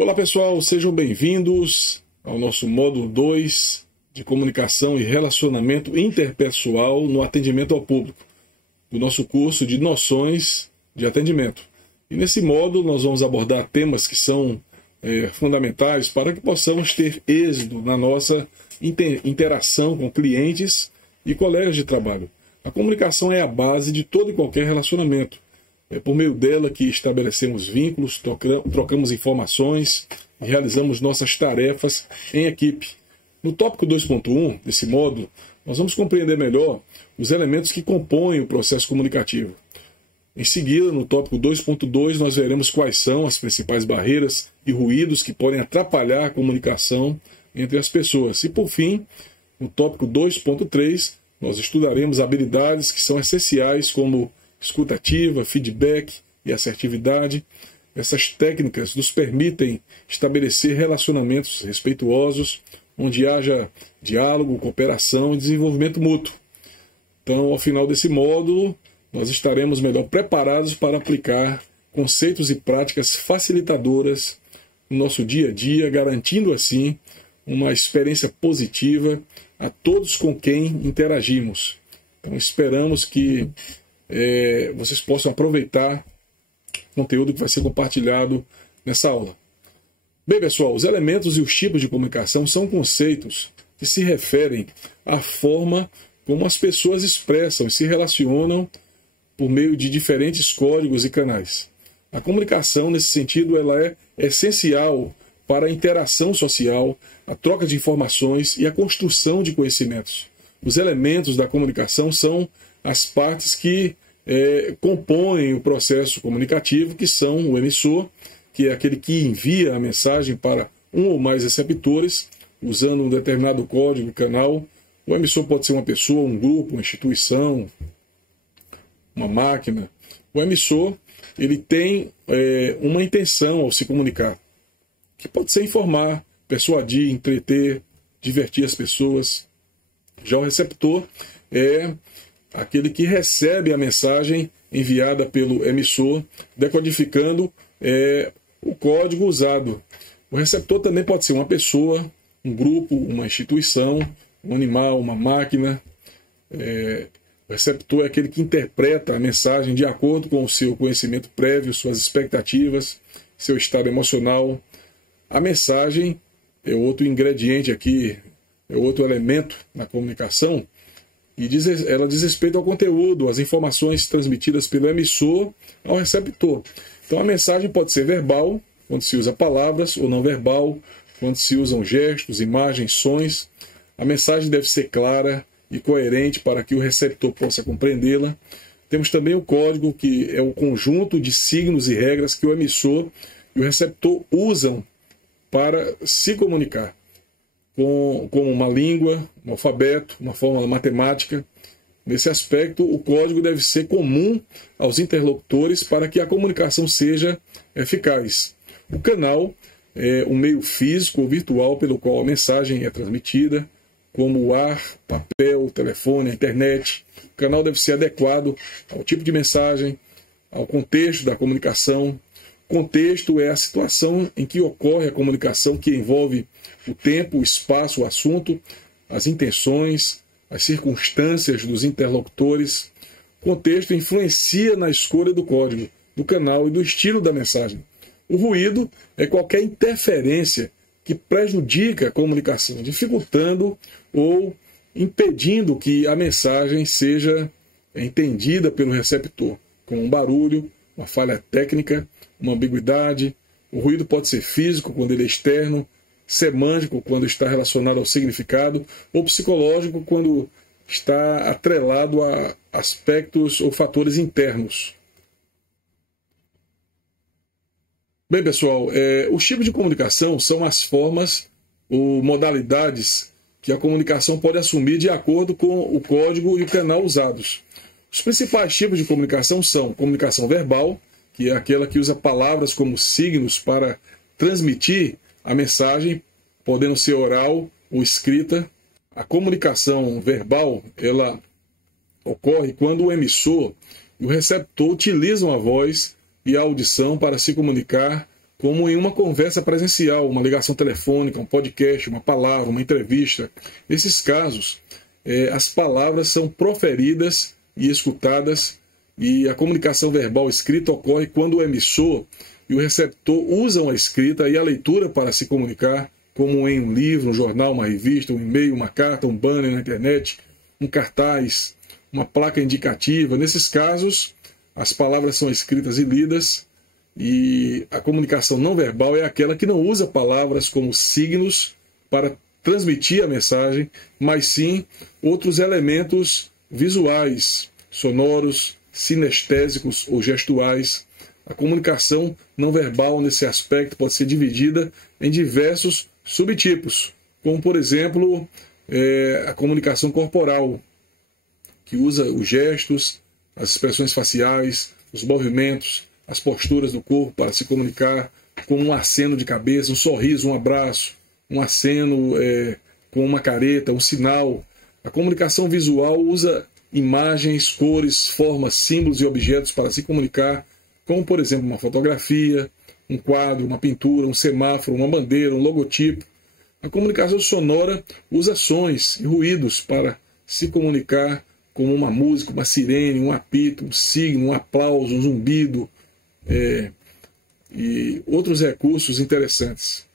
Olá pessoal, sejam bem-vindos ao nosso módulo 2 de comunicação e relacionamento interpessoal no atendimento ao público, do nosso curso de noções de atendimento. E nesse módulo nós vamos abordar temas que são fundamentais para que possamos ter êxito na nossa interação com clientes e colegas de trabalho. A comunicação é a base de todo e qualquer relacionamento. É por meio dela que estabelecemos vínculos, trocamos informações e realizamos nossas tarefas em equipe. No tópico 2.1 desse módulo, nós vamos compreender melhor os elementos que compõem o processo comunicativo. Em seguida, no tópico 2.2, nós veremos quais são as principais barreiras e ruídos que podem atrapalhar a comunicação entre as pessoas. E, por fim, no tópico 2.3, nós estudaremos habilidades que são essenciais como escuta ativa, feedback e assertividade. Essas técnicas nos permitem estabelecer relacionamentos respeituosos, onde haja diálogo, cooperação e desenvolvimento mútuo. Então, ao final desse módulo, nós estaremos melhor preparados para aplicar conceitos e práticas facilitadoras no nosso dia a dia, garantindo assim uma experiência positiva a todos com quem interagimos. Então, esperamos que vocês possam aproveitar o conteúdo que vai ser compartilhado nessa aula. Bem, pessoal, os elementos e os tipos de comunicação são conceitos que se referem à forma como as pessoas expressam e se relacionam por meio de diferentes códigos e canais. A comunicação, nesse sentido, ela é essencial para a interação social, a troca de informações e a construção de conhecimentos. Os elementos da comunicação são as partes que compõem o processo comunicativo, que são o emissor, que é aquele que envia a mensagem para um ou mais receptores, usando um determinado código e canal. O emissor pode ser uma pessoa, um grupo, uma instituição, uma máquina. O emissor, ele tem uma intenção ao se comunicar, que pode ser informar, persuadir, entreter, divertir as pessoas. Já o receptor é aquele que recebe a mensagem enviada pelo emissor, decodificando o código usado. O receptor também pode ser uma pessoa, um grupo, uma instituição, um animal, uma máquina. O receptor é aquele que interpreta a mensagem de acordo com o seu conhecimento prévio, suas expectativas, seu estado emocional. A mensagem é outro ingrediente aqui, é outro elemento na comunicação, e ela diz respeito ao conteúdo, às informações transmitidas pelo emissor ao receptor. Então a mensagem pode ser verbal, quando se usa palavras, ou não verbal, quando se usam gestos, imagens, sons. A mensagem deve ser clara e coerente para que o receptor possa compreendê-la. Temos também o código, que é o conjunto de signos e regras que o emissor e o receptor usam para se comunicar, com uma língua, um alfabeto, uma fórmula matemática. Nesse aspecto, o código deve ser comum aos interlocutores para que a comunicação seja eficaz. O canal é um meio físico ou virtual pelo qual a mensagem é transmitida, como o ar, papel, telefone, a internet. O canal deve ser adequado ao tipo de mensagem, ao contexto da comunicação. Contexto é a situação em que ocorre a comunicação, que envolve o tempo, o espaço, o assunto, as intenções, as circunstâncias dos interlocutores. Contexto influencia na escolha do código, do canal e do estilo da mensagem. O ruído é qualquer interferência que prejudica a comunicação, dificultando ou impedindo que a mensagem seja entendida pelo receptor, como um barulho, uma falha técnica, uma ambiguidade. O ruído pode ser físico, quando ele é externo, semântico, quando está relacionado ao significado, ou psicológico, quando está atrelado a aspectos ou fatores internos. Bem, pessoal, os tipos de comunicação são as formas ou modalidades que a comunicação pode assumir de acordo com o código e o canal usados. Os principais tipos de comunicação são comunicação verbal, que é aquela que usa palavras como signos para transmitir a mensagem, podendo ser oral ou escrita. A comunicação verbal, ela ocorre quando o emissor e o receptor utilizam a voz e a audição para se comunicar como em uma conversa presencial, uma ligação telefônica, um podcast, uma palavra, uma entrevista. Nesses casos, as palavras são proferidas e escutadas, e a comunicação verbal escrita ocorre quando o emissor e o receptor usam a escrita e a leitura para se comunicar, como em um livro, um jornal, uma revista, um e-mail, uma carta, um banner na internet, um cartaz, uma placa indicativa. Nesses casos, as palavras são escritas e lidas, e a comunicação não verbal é aquela que não usa palavras como signos para transmitir a mensagem, mas sim outros elementos visuais, sonoros, sinestésicos ou gestuais. A comunicação não verbal, nesse aspecto, pode ser dividida em diversos subtipos, como, por exemplo, a comunicação corporal, que usa os gestos, as expressões faciais, os movimentos, as posturas do corpo para se comunicar, como um aceno de cabeça, um sorriso, um abraço, um aceno com uma careta, um sinal. A comunicação visual usa imagens, cores, formas, símbolos e objetos para se comunicar, como, por exemplo, uma fotografia, um quadro, uma pintura, um semáforo, uma bandeira, um logotipo. A comunicação sonora usa sons e ruídos para se comunicar, como uma música, uma sirene, um apito, um signo, um aplauso, um zumbido, e outros recursos interessantes.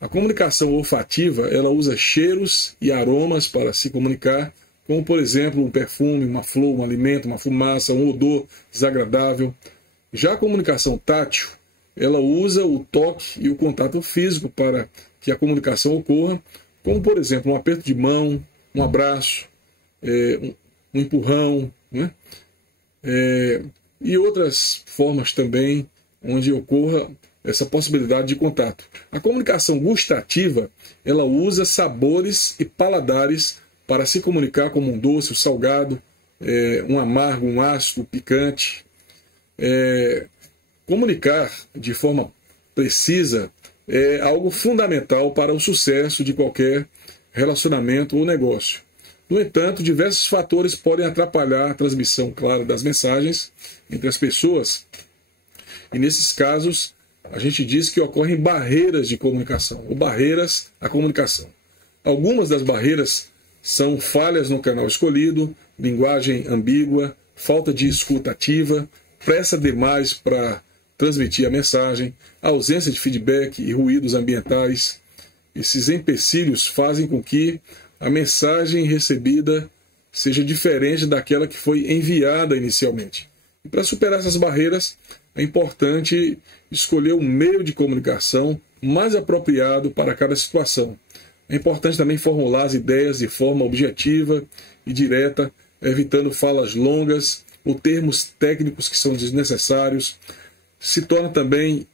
A comunicação olfativa, ela usa cheiros e aromas para se comunicar, como, por exemplo, um perfume, uma flor, um alimento, uma fumaça, um odor desagradável. Já a comunicação tátil, ela usa o toque e o contato físico para que a comunicação ocorra, como, por exemplo, um aperto de mão, um abraço, um empurrão, né? E outras formas também onde ocorra essa possibilidade de contato. A comunicação gustativa, ela usa sabores e paladares para se comunicar, como um doce, um salgado, um amargo, um ácido, picante. Comunicar de forma precisa é algo fundamental para o sucesso de qualquer relacionamento ou negócio. No entanto, diversos fatores podem atrapalhar a transmissão clara das mensagens entre as pessoas, e nesses casos a gente diz que ocorrem barreiras de comunicação, ou barreiras à comunicação. Algumas das barreiras são falhas no canal escolhido, linguagem ambígua, falta de escuta ativa, pressa demais para transmitir a mensagem, ausência de feedback e ruídos ambientais. Esses empecilhos fazem com que a mensagem recebida seja diferente daquela que foi enviada inicialmente. E para superar essas barreiras, é importante escolher um meio de comunicação mais apropriado para cada situação. É importante também formular as ideias de forma objetiva e direta, evitando falas longas ou termos técnicos que são desnecessários. Se torna também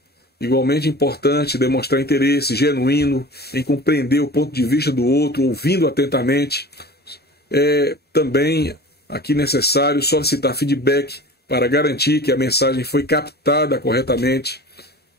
igualmente importante demonstrar interesse genuíno em compreender o ponto de vista do outro, ouvindo atentamente. É também aqui necessário solicitar feedback para garantir que a mensagem foi captada corretamente.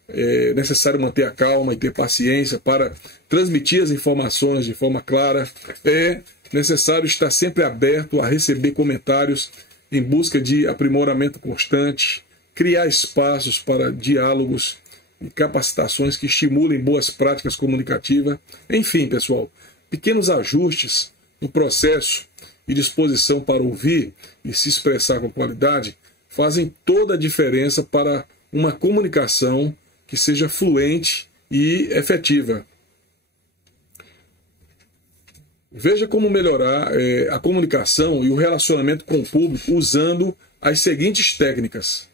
É necessário manter a calma e ter paciência para transmitir as informações de forma clara. É necessário estar sempre aberto a receber comentários em busca de aprimoramento constante, criar espaços para diálogos e capacitações que estimulem boas práticas comunicativas. Enfim, pessoal, pequenos ajustes no processo e disposição para ouvir e se expressar com qualidade fazem toda a diferença para uma comunicação que seja fluente e efetiva. Veja como melhorar a comunicação e o relacionamento com o público usando as seguintes técnicas.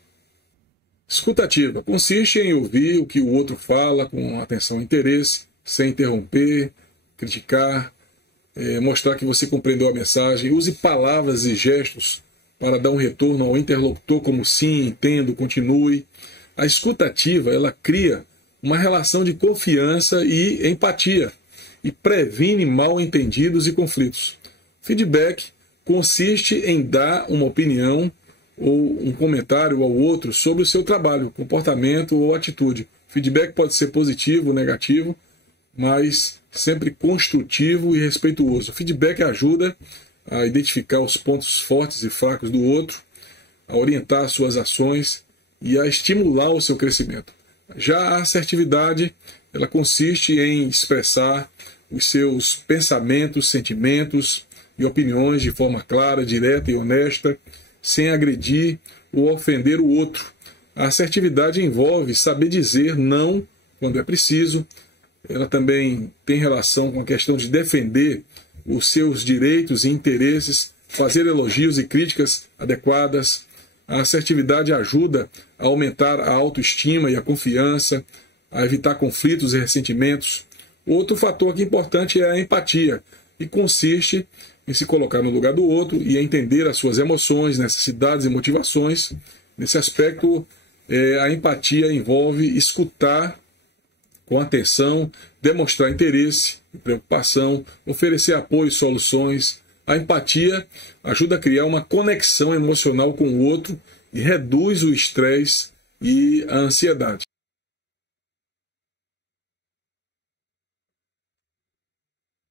Escutativa consiste em ouvir o que o outro fala com atenção e interesse, sem interromper, criticar, mostrar que você compreendeu a mensagem. Use palavras e gestos para dar um retorno ao interlocutor, como sim, entendo, continue. A escutativa, ela cria uma relação de confiança e empatia e previne mal-entendidos e conflitos. Feedback consiste em dar uma opinião ou um comentário ao outro sobre o seu trabalho, comportamento ou atitude. Feedback pode ser positivo ou negativo, mas sempre construtivo e respeituoso. Feedback ajuda a identificar os pontos fortes e fracos do outro, a orientar suas ações e a estimular o seu crescimento. Já a assertividade, ela consiste em expressar os seus pensamentos, sentimentos e opiniões de forma clara, direta e honesta, sem agredir ou ofender o outro. A assertividade envolve saber dizer não quando é preciso. Ela também tem relação com a questão de defender os seus direitos e interesses, fazer elogios e críticas adequadas. A assertividade ajuda a aumentar a autoestima e a confiança, a evitar conflitos e ressentimentos. Outro fator aqui importante é a empatia, que consiste em se colocar no lugar do outro e a entender as suas emoções, necessidades e motivações. Nesse aspecto, a empatia envolve escutar com atenção, demonstrar interesse e preocupação, oferecer apoio e soluções. A empatia ajuda a criar uma conexão emocional com o outro e reduz o estresse e a ansiedade.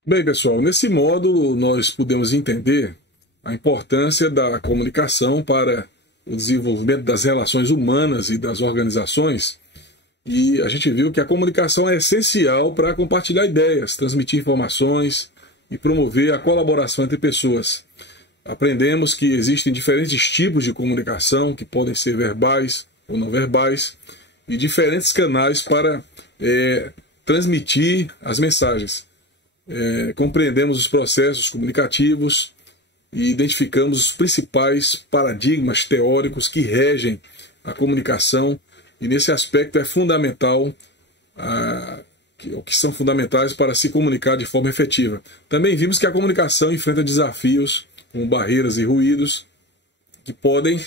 Bem, pessoal, nesse módulo nós podemos entender a importância da comunicação para o desenvolvimento das relações humanas e das organizações. E a gente viu que a comunicação é essencial para compartilhar ideias, transmitir informações e promover a colaboração entre pessoas. Aprendemos que existem diferentes tipos de comunicação, que podem ser verbais ou não verbais, e diferentes canais para transmitir as mensagens. Compreendemos os processos comunicativos e identificamos os principais paradigmas teóricos que regem a comunicação, e nesse aspecto é fundamental, que são fundamentais para se comunicar de forma efetiva. Também vimos que a comunicação enfrenta desafios como barreiras e ruídos que podem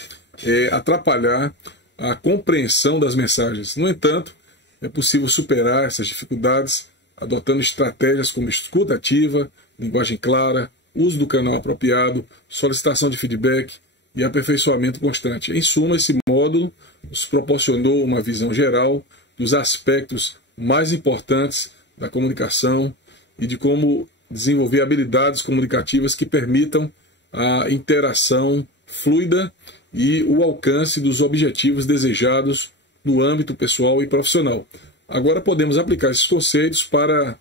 atrapalhar a compreensão das mensagens. No entanto, é possível superar essas dificuldades adotando estratégias como escuta ativa, linguagem clara, uso do canal apropriado, solicitação de feedback e aperfeiçoamento constante. Em suma, esse módulo nos proporcionou uma visão geral dos aspectos mais importantes da comunicação e de como desenvolver habilidades comunicativas que permitam a interação fluida e o alcance dos objetivos desejados no âmbito pessoal e profissional. Agora podemos aplicar esses conceitos para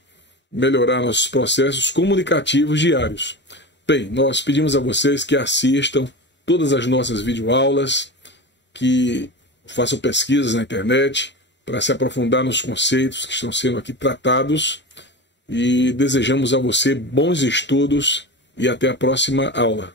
melhorar nossos processos comunicativos diários. Bem, nós pedimos a vocês que assistam todas as nossas videoaulas, que façam pesquisas na internet para se aprofundar nos conceitos que estão sendo aqui tratados, e desejamos a você bons estudos e até a próxima aula.